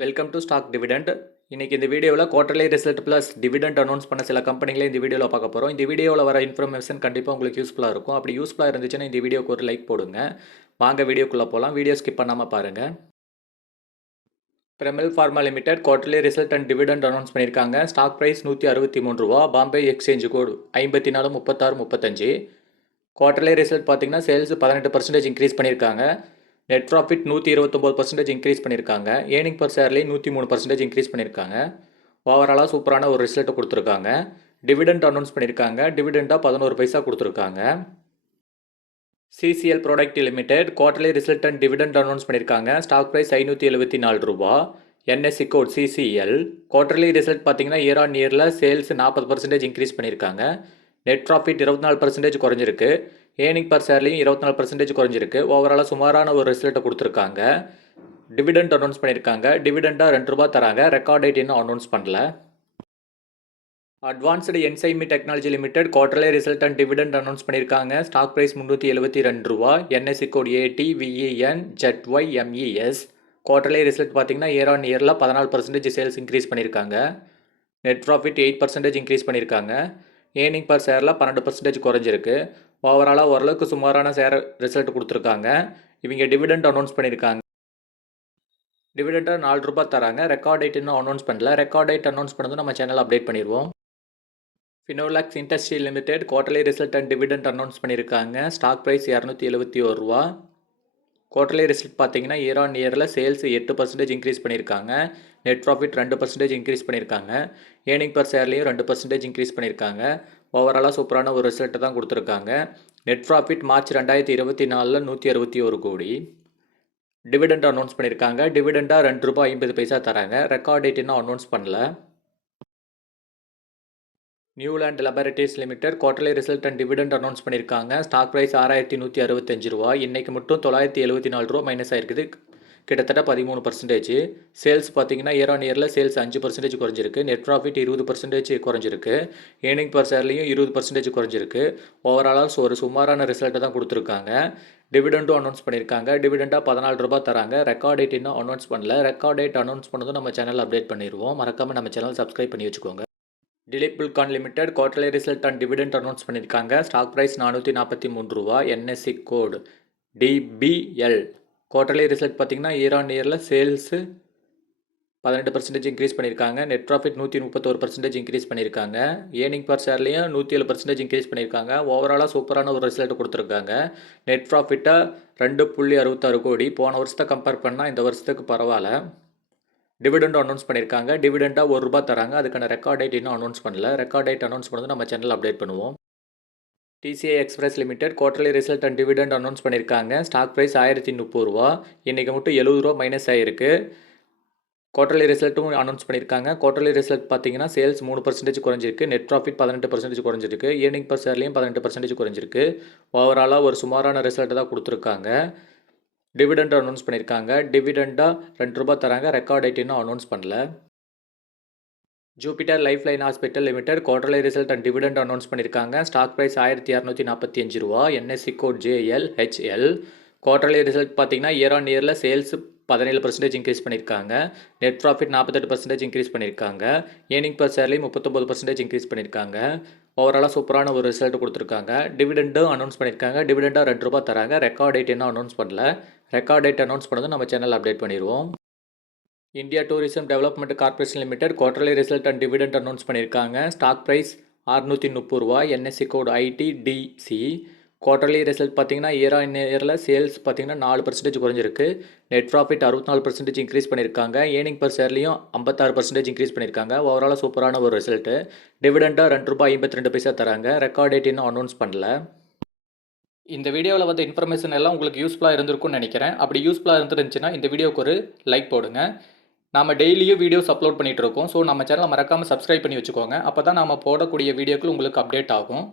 Welcome to stock dividend. இன்னைக்கு இந்த வீடியோவில் quarterly result plus dividend announce பண்ண சில கம்பெனிகளை இந்த வீடியோவில் பார்க்க போகிறோம். இந்த வீடியோவில் வர இன்ஃபர்மேஷன் கண்டிப்பாக உங்களுக்கு யூஸ்ஃபுல்லாக இருக்கும். அப்படி யூஸ்ஃபுல்லாக இருந்துச்சுன்னா இந்த வீடியோக்கு ஒரு லைக் போடுங்க. வாங்க வீடியோக்குள்ளே போகலாம். வீடியோ ஸ்கிப் பண்ணாமல் பாருங்கள். Piramal pharma limited quarterly result and dividend announce பண்ணியிருக்காங்க. ஸ்டாக் ப்ரைஸ் ரூ. 163. Bombay exchange code 54 36 35. Quarterly result பார்த்தீங்கன்னா சேல்ஸ் 18% இன்க்ரீஸ் பண்ணியிருக்காங்க. நெட் ப்ராஃபிட் 129% இன்க்ரீஸ் பண்ணியிருக்காங்க. ஏர்னிங் பர் ஷேர்லேயும் 103% இன்க்ரீஸ் பண்ணியிருக்காங்க. ஓவராலாக சூப்பரான ஒரு ரிசல்ட்டை கொடுத்துருக்காங்க. டிவிடெண்ட் அனௌன்ஸ் பண்ணியிருக்காங்க. டிவிடெண்டாக 11 பைசா கொடுத்துருக்காங்க. CCL product limited quarterly result and dividend announce பண்ணியிருக்காங்க. ஸ்டாக் ப்ரைஸ் ரூ. 574. NSC code CCL. Quarterly result பார்த்தீங்கன்னா இயர் ஆன் இயரில் சேல்ஸ் 40% இன்க்ரீஸ் பண்ணியிருக்காங்க. நெட் ப்ராஃபிட் 24% குறைஞ்சிருக்கு. ஏர்னிங் பர் ஷேர்லையும் 24% குறைஞ்சிருக்கு. ஓவராலாக சுமாரான ஒரு ரிசல்ட்டை கொடுத்துருக்காங்க. டிவிடெண்ட் அனௌன்ஸ் பண்ணியிருக்காங்க. டிவிடெண்டாக ரூ. 2 தராங்க. ரெக்கார்ட் டேட் இன்னும் அனௌன்ஸ் பண்ணல. Advanced enzyme technology limited quarterly result and dividend announce பண்ணியிருக்காங்க. ஸ்டாக் ப்ரைஸ் ரூ. 372. NSE code ATVEN ZYMES. Quarterly result பார்த்தீங்கன்னா இயர் ஆன் இயரில் 14% சேல்ஸ் இன்க்ரீஸ் பண்ணியிருக்காங்க. நெட் ப்ராஃபிட் 8% இன்க்ரீஸ் பண்ணியிருக்காங்க. ஏர்னிங் பர் ஷேரில் 12% குறைஞ்சிருக்கு. ஓவராலாக ஓரளவுக்கு சுமாரான ஷேர் ரிசல்ட் கொடுத்துருக்காங்க. இவங்க டிவிடெண்ட் அனௌன்ஸ் பண்ணியிருக்காங்க. டிவிடெண்டாக ரூ. 4 தராங்க. ரெக்கார்ட் டேட் இன்னும் அனௌன்ஸ் பண்ணல. ரெக்கார்ட் டேட் அனௌன்ஸ் பண்ணதும் நம்ம சேனல் அப்டேட் பண்ணிடுவோம். Finolex industry limited quarterly result and dividend announce பண்ணியிருக்காங்க. ஸ்டாக் ப்ரைஸ் ரூ. 271. குவார்டர்லி ரிசல்ட் பார்த்தீங்கன்னா இயர் ஆன் இயரில் சேல்ஸ் 8% இன்க்ரீஸ் பண்ணியிருக்காங்க. நெட் ப்ராஃபிட் 2% இன்க்ரீஸ் பண்ணியிருக்காங்க. ஏர்னிங் பர் ஷேர்லேயும் 2% இன்க்ரீஸ் பண்ணியிருக்காங்க. ஓவராலாக சூப்பரான ஒரு ரிசல்ட்டை தான் கொடுத்துருக்காங்க. நெட் ப்ராஃபிட் மார்ச் 2024 161 கோடி. டிவிடெண்ட் அனௌன்ஸ் பண்ணியிருக்காங்க. டிவிடெண்டாக ரூ. 2.50 தராங்க. ரெக்கார்ட் டேட் இன்னும் அனௌன்ஸ் பண்ணல. Newland laboratories limited quarterly result and dividend announce பண்ணியிருக்காங்க. ஸ்டாக் ப்ரைஸ் ரூ. 6165. இன்றைக்கி மட்டும் ரூ. 974 மைனஸ் ஆகிருக்குது. கிட்டத்தட்ட 13%. சேல்ஸ் பார்த்தீங்கன்னா இயர் ஆன் இயரில் சேல்ஸ் 5% குறைஞ்சிருக்கு. நெட் ப்ராஃபிட் 20% குறைஞ்சிருக்கு. ஏர்னிங் பர் ஷேர்லையும் 20% குறைஞ்சிருக்கு. ஓவராலாக ஒரு சுமாரான ரிசல்ட்டை தான் கொடுத்துருக்காங்க. டிவிடெண்டும் அனௌன்ஸ் பண்ணியிருக்காங்க. டிவிடெண்டாக ரூ. 14 தராங்க. ரெக்கார்ட் டேட் இன்னும் அனௌன்ஸ் பண்ணல. ரெக்கார்ட் டேட் அனௌன்ஸ் பண்ணதும் நம்ம சேனல் அப்டேட் பண்ணிடுவோம். மறக்காமல் நம்ம சேனல் சப்ஸ்கிரைப் பண்ணி வச்சுக்கோங்க. Dilip Buildcon limited quarterly result and dividend announce பண்ணியிருக்காங்க. ஸ்டாக் ப்ரைஸ் ரூ. 443. NSE code DBL. Quarterly result பார்த்தீங்கன்னா இயர் ஆன் இயரில் சேல்ஸு 18% இன்க்ரீஸ் பண்ணியிருக்காங்க. நெட் ப்ராஃபிட் 131% இன்க்ரீஸ் பண்ணியிருக்காங்க. ஏர்னிங் பர் ஷேர்லேயும் 107% இன்க்ரீஸ் பண்ணியிருக்காங்க. ஓவராலாக சூப்பரான ஒரு ரிசல்ட் கொடுத்துருக்காங்க. நெட் ப்ராஃபிட்டாக 2.66 கோடி. போன வருஷத்தை கம்பேர் பண்ணால் இந்த வருஷத்துக்கு பரவாயில்ல. டிவிடெண்ட் அனௌன்ஸ் பண்ணியிருக்காங்க. டிவிடெண்டாக ரூ. 1 தராங்க. அதுக்கான ரெக்கார்ட் டேட் இன்னும் அனௌன்ஸ் பண்ணல. ரெக்கார்ட் டேட் அனௌன்ஸ் பண்ணது நம்ம சேனல் அப்டேட் பண்ணுவோம். DCI express limited quarterly result and dividend announce பண்ணியிருக்காங்க. ஸ்டாக் ப்ரைஸ் ரூ. 1030. இன்றைக்கி மட்டும் ரூ. 70 மைனஸ் ஆகிருக்கு. குவார்டர்லி ரிசல்ட்டும் அனௌன்ஸ் பண்ணியிருக்காங்க. குவார்டர்லி ரிசல்ட் பார்த்தீங்கன்னா சேல்ஸ் 3% குறைஞ்சிருக்கு. நெட் ப்ராஃபிட் 18% குறைஞ்சிருக்கு. ஏர்னிங் பர் ஷேர்லையும் 18% குறைஞ்சிருக்கு. ஓவராலாக ஒரு சுமாரான ரிசல்ட் தான் கொடுத்துருக்காங்க. டிவிடெண்ட் அனௌன்ஸ் பண்ணியிருக்காங்க. டிவிடெண்டாக ரூ. 2 தராங்க. ரெக்கார்ட் டேட் இன்னும் அனௌன்ஸ் பண்ணல. Jupiter life line hospital limited quarterly result and dividend announce பண்ணியிருக்காங்க. ஸ்டாக் ப்ரைஸ் ரூ. 1245. NSC code JLHL. Quarterly result பார்த்தீங்கன்னா இயர் ஆன் இயரில் சேல்ஸ் 17% இன்க்ரீஸ் பண்ணியிருக்காங்க. நெட் ப்ராஃபிட் 48% இன்க்ரீஸ் பண்ணியிருக்காங்க. ஏர்னிங் பர் ஷேர்லையும் 39% இன்க்ரீஸ் பண்ணியிருக்காங்க. ஓவராலாக சூப்பரான ஒரு ரிசல்ட் கொடுத்துருக்காங்க. டிவிடெண்டும் அனௌன்ஸ் பண்ணியிருக்காங்க. டிவிடெண்டாக ரூ. 2 தராங்க. ரெக்கார்ட் டேட் இன்னும் அனௌன்ஸ் பண்ணல. ரெக்கார்ட் டேட் அனௌன்ஸ் பண்ணதும் நம்ம சேனல் அப்டேட் பண்ணிடுவோம். India tourism development corporation limited quarterly result and dividend announce பண்ணியிருக்காங்க. ஸ்டாக் ப்ரைஸ் ரூ. 630. NSE code ITDC. Quarterly result பார்த்தீங்கன்னா இயர் ஆன் இயரில் சேல்ஸ் பார்த்தீங்கன்னா 4% குறைஞ்சிருக்கு. நெட் ப்ராஃபிட் 64% இன்க்ரீஸ் பண்ணியிருக்காங்க. ஏர்னிங் பர் ஷேர்லையும் 56% இன்க்ரீஸ் பண்ணியிருக்காங்க. ஓவராலாக சூப்பரான ஒரு ரிசல்ட்டு. டிவிடெண்டாக ரூ. 2.52 தராங்க. ரெக்கார்ட் டேட் இன்னும் அனௌன்ஸ் பண்ணல. இந்த வீடியோவில் வந்த இன்ஃபர்மேஷன் எல்லாம் உங்களுக்கு யூஸ்ஃபுல்லாக இருந்திருக்கும்னு நினைக்கிறேன். அப்படி யூஸ்ஃபுல்லாக இருந்துருந்துச்சுன்னா இந்த வீடியோக்கு ஒரு லைக் போடுங்க. நம்ம டெய்லியும் வீடியோஸ் அப்லோட் பண்ணிகிட்டு இருக்கோம். ஸோ நம்ம சேனலை மறக்காமல் சப்ஸ்கிரைப் பண்ணி வச்சுக்கோங்க. அப்போ தான் நம்ம போடக்கூடிய வீடியோக்கள் உங்களுக்கு அப்டேட் ஆகும்.